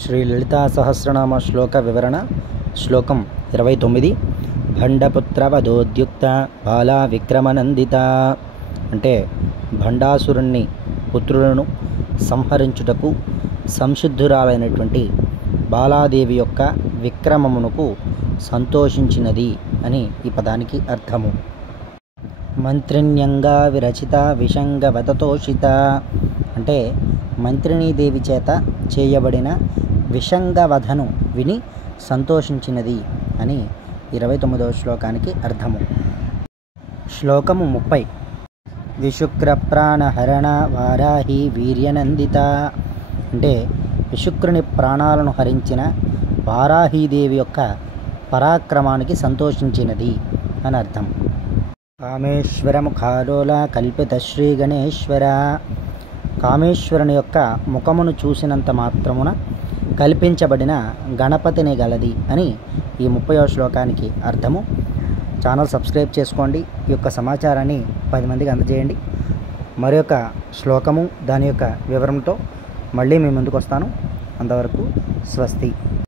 శ్రీ లలితా సహస్రనామ శ్లోక వివరణ. శ్లోకం 29. భండపుత్రవధోద్యుక్త బాలా విక్రమనందిత. అంటే భండాసురుణ్ణి పుత్రులను సంహరించుటకు సంసిద్ధురాలైనటువంటి బాలాదేవి యొక్క విక్రమమునకు సంతోషించినది అని ఈ పదానికి అర్థము. మంత్రిణ్యంగా విరచిత విషంగవతతోషిత. అంటే మంత్రిణీదేవి చేత చేయబడిన విషంగవధను విని సంతోషించినది అని 29వ శ్లోకానికి అర్థము. శ్లోకము 30. విశుక్ర ప్రాణహరణ వారాహి వీర్యనందిత. అంటే విశుక్రుని ప్రాణాలను హరించిన వారాహీదేవి యొక్క పరాక్రమానికి సంతోషించినది అని అర్థం. కామేశ్వర ముఖాలోల కల్పిత శ్రీ గణేశ్వర. కామేశ్వరుని యొక్క ముఖమును చూసినంత మాత్రమున కల్పించబడిన గణపతిని గలది అని ఈ 30వ శ్లోకానికి అర్థము. ఛానల్ సబ్స్క్రైబ్ చేసుకోండి. ఈ యొక్క సమాచారాన్ని 10 మందికి అందజేయండి. మరి యొక్క శ్లోకము దాని యొక్క వివరంతో మళ్ళీ మీ ముందుకు వస్తాను. అంతవరకు స్వస్తి.